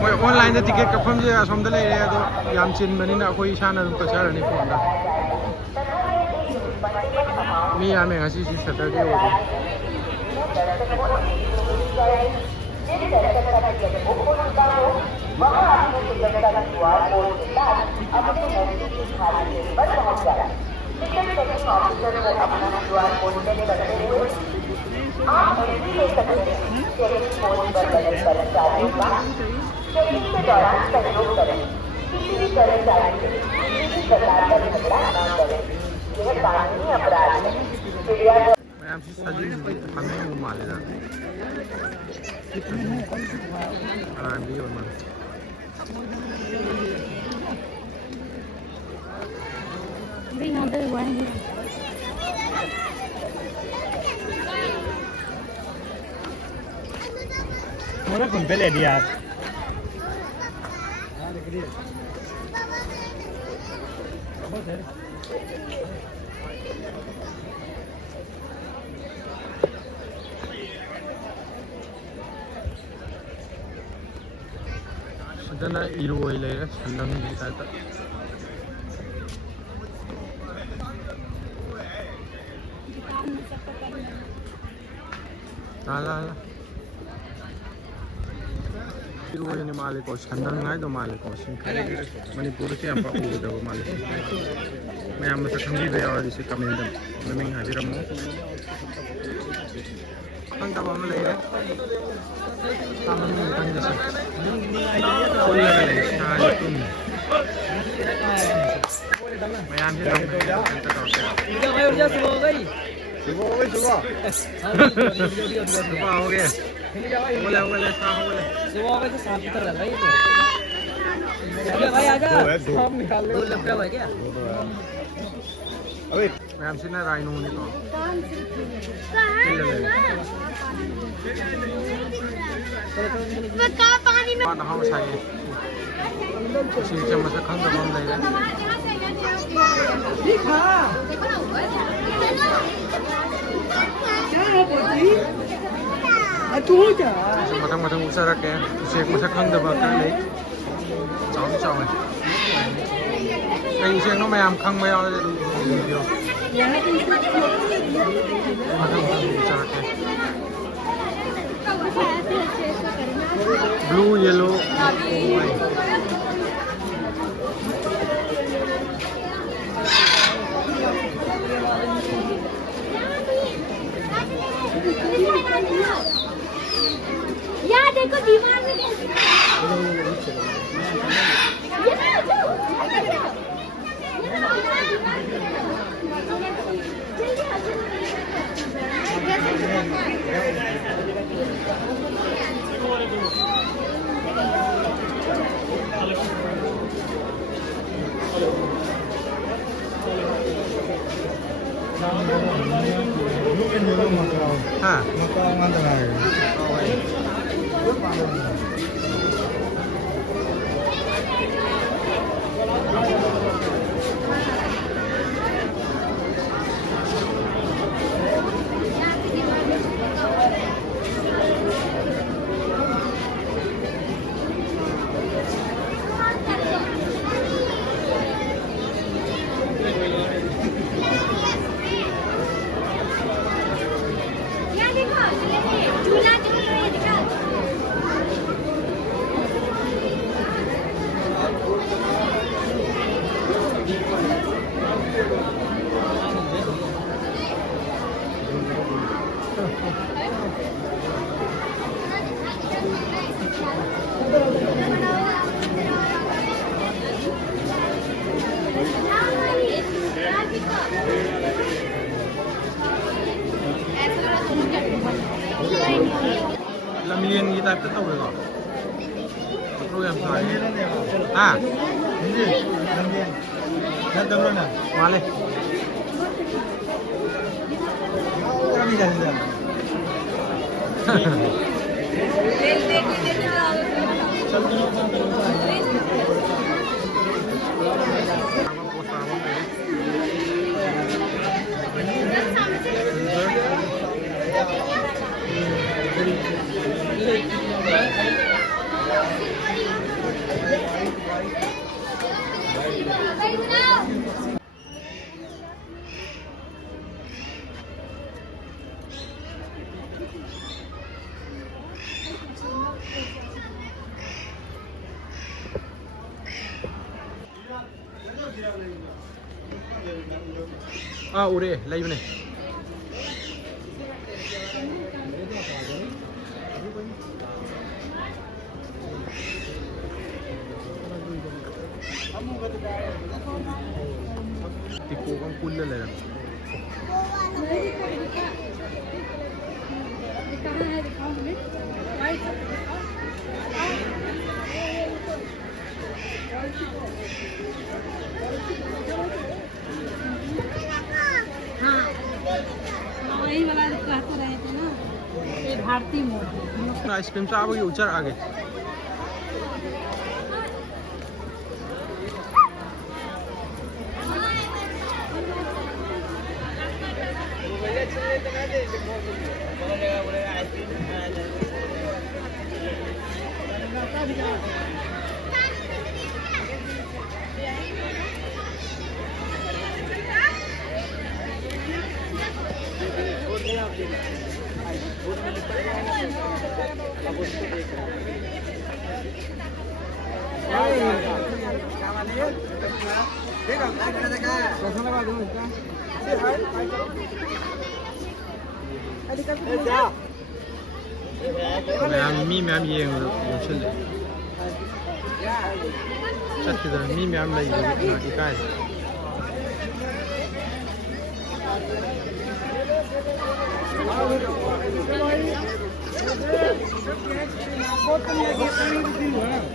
मोय ऑनलाइन दा टिकट कफम जे असोम दा लेरे अदो याम चिन बनिना अखोई इसाना दum कचरनी फोन दा मी यामे ngasi si Saturday ओदे वहाँ आपको टिकट का QR कोड के साथ अपने नजदीकी खाली पर पहुँच जाए। टिकट चेकिंग ऑफिसर को अपना QR कोड चेक करते हुए आप एंट्री ले सकते हैं। चेकिंग पोस्ट पर बने कर्मचारियों का चेकिंग के दौरान सहयोग करें। किसी भी कर्मचारी से किसी भी प्रकार का झगड़ा न करें। यह कानूनी अपराध है। मैं आपसे सजी हमें मुँह माले जाते हैं। भी और मन Mura kun pele dia. Sedana iru ile ya sandang di kata. Ala. Iru ini Maliko sandang ngai do Maliko sing. Manipur ke apa udah do Maliko. मैं हम से खंगी गया और इसे कमेंट में हाजिर हूं हम तब हम ले रहे सामान में बन जैसे फुल लगा ले शायद तुम मैं हम से इधर भाई उठ जा सुबह हो गई सुबह हो गया बोले सुबह हो गए तो साफ सुथरा लग रहा है ये तो भाई आजा सब निकाल ले लपटा हुआ है क्या अबे मैं हमसे ना राइनो होने को बता पानी में पानी हम चाहिए सिंह चम्मच से खान दबाम ले रहे दिखा क्या है पोती तू क्या मतंग उसा रखे उसे एक मसा खान दबा कर ले चाव है कहीं से नो मैं हम खांग में और वीडियो ब्लू येलो यार देखो दीवार में हाँ Lamilian kita tahu belum? Betul yang saya. Ah, ini lamilian. Dan tahu mana? Malih. Kami jalan. 우리 라이브네. Tiko kang pula lang. वही वाला कहते रहे थे ना ये भारतीय मोड़ आइसक्रीम चाह आगे उचर आगे मी मैम ये चल चल मी मैम ले इकाई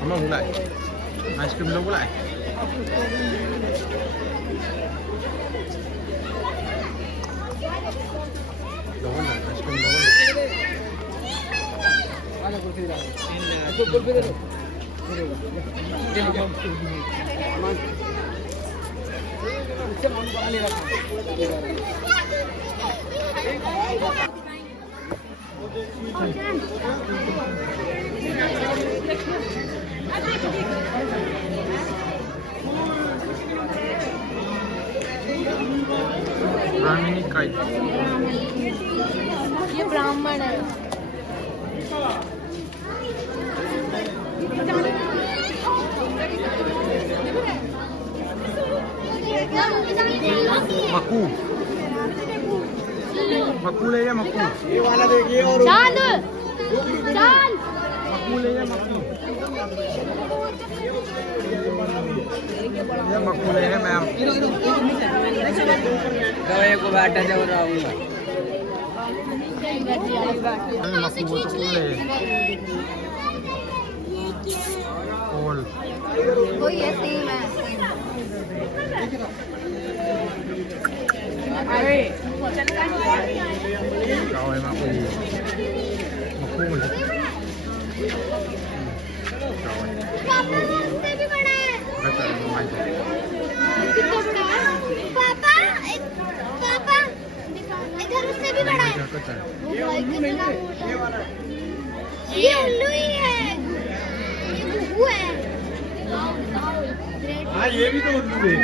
हम लोग lại आइसक्रीम लोग lại लोगों ने आइसक्रीम लोगों ने ब्राह्मणी काई ये ब्राह्मण है मक्कू मक्कू ले जा मक्कू चांद चांद मक्कू ले जा मक्कू ये मक्कू ले जा मैम को बाटा दे रहूंगा मक्कू वो तो ले ओल वही है सेम है अरे cao em mắc gì một khu mình पापा उससे भी बड़ा है rất là ngoài कितना बड़ा है पापा पापा इधर उससे भी बड़ा है rất là वो भाई कितना मोटा है ये उल्लू ही है ये घुघू है हाँ ये भी तो उल्लू है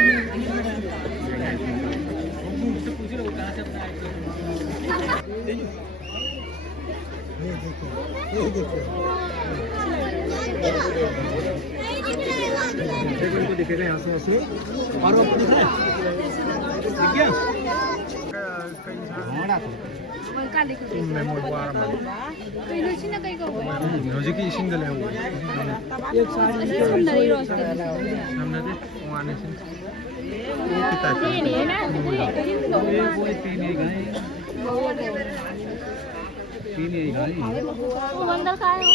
देखो इनको दिखेगा यहाँ से ऐसे और वो दिख रहा है दिख गया मेमोरी वाला कहीं नोची ना कहीं का हुआ हौजी इसिंग ले हुआ ऐसे सुंदर ही रोस्ते हमने दे वाने से वो किताब ये नहीं है ना वो तीन ही गाय वो अंदर का है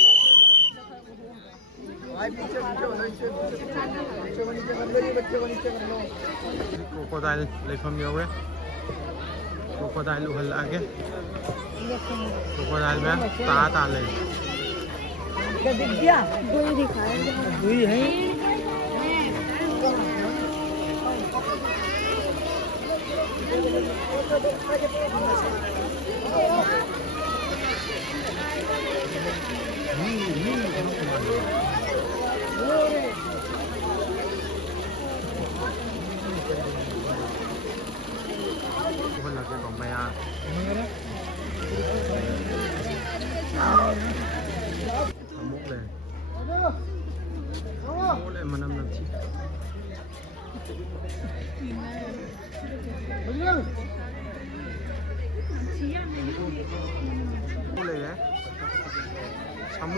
क्रोकोडाइल लेफम योगे क्रोकोडाइल उहल आगे क्रोकोडाइल में ता ले दिख गया वही दिखाया वही है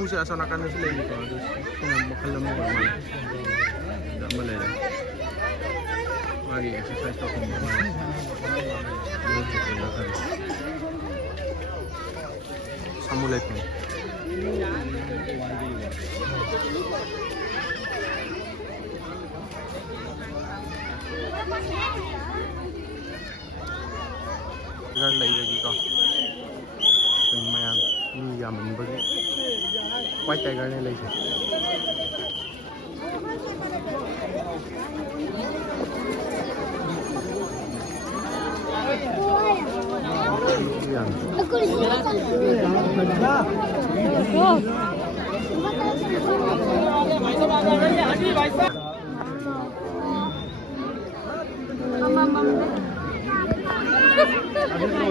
sa asana kan sila ini ko terus sino bakal mo ba man da malay magi exercise to kung ba samulay ko gan lấy cái gì con từng mày ăn như gà mình với quay tay cái này lấy gì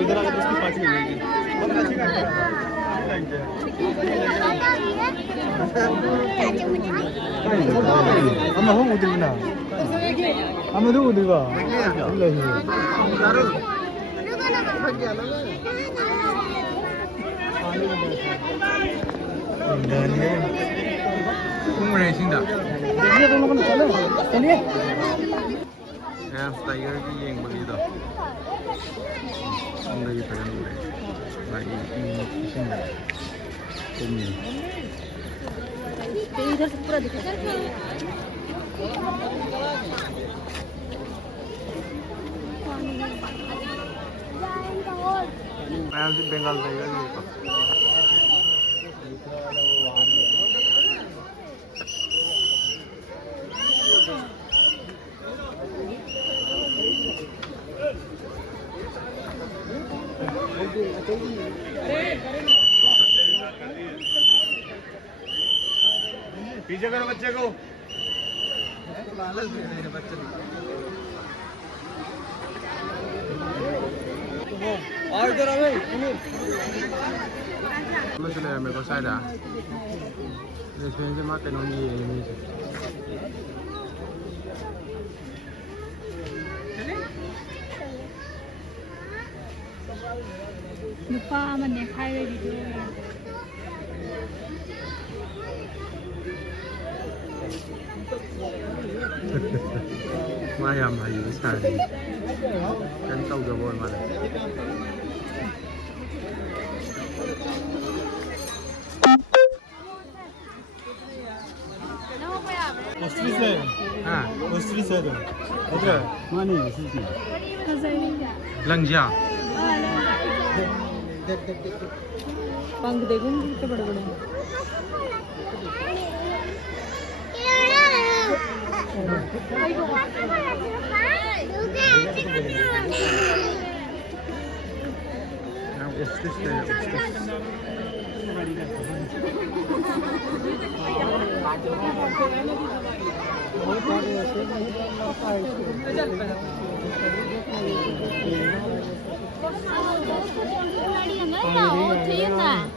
इधर आकर उसकी party मिलेगी 아마 형 어디 있나? 아무도 어디 가? taruh kung mana sih dah ये दोनों को चलो चलिए ya tiger ki yang begitu Ang lagi tagan gue lagi ini sini ini इधर से पूरा दिखा Ayan si Bengal tiger gitu पीछे करो बच्चे को लालच दे रहे हैं बच्चे और इधर आ भाई Masih ada mereka sada. Biasanya makan ini. Lupa mana kaya video. Mayam lagi besar. Kan tahu gabon mana. ऑस्ट्री से हाँ ऑस्ट्री से तो उधर मानी सीधी लंजिया पंख देखो कितने बड़े बड़े हैं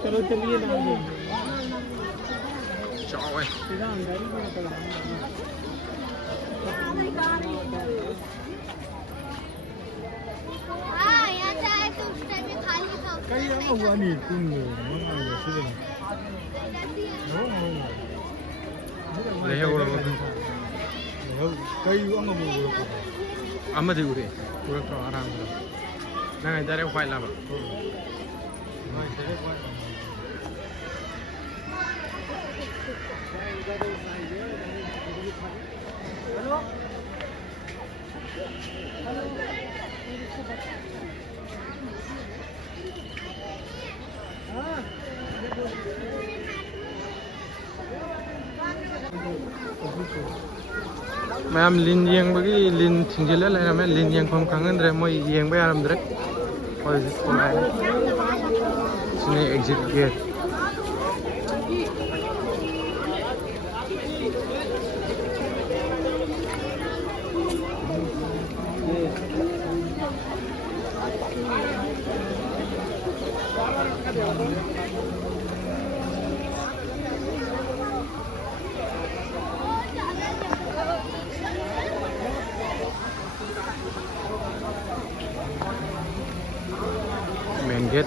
चलो चलिए ना Cowok हाँ यहाँ चाहे तो उस टाइम में खाली खाओ कई आना हुआ नहीं तुम मंगाएगा सीधे leher orang tu. कई आना बोलो Amat diure, kurang terlalu aram. Nah, cari file apa? Mayam lin yang bagi lin tinggal lah namanya lin yang kom kangen dre mau yang bayar am dre. Oh itu sekolah. Sini exit gate. Main gate.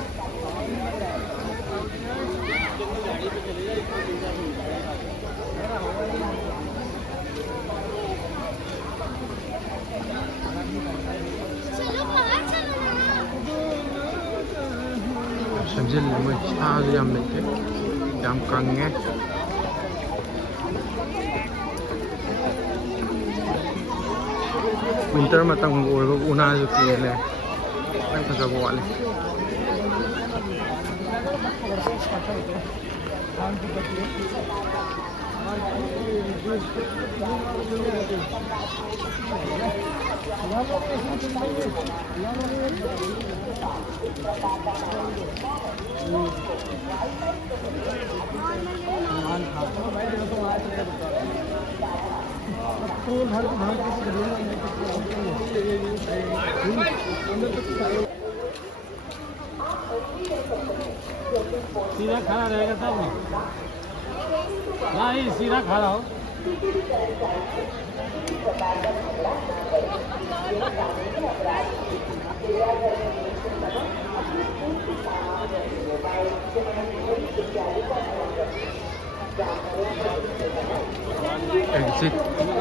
इंजिल में छाज याम लेते याम कंगे winter Matang ओइबो उना जो किले नंग फजब वाले सीधा खड़ा रहेगा तब ना ही सीधा खड़ा हो एग्जिट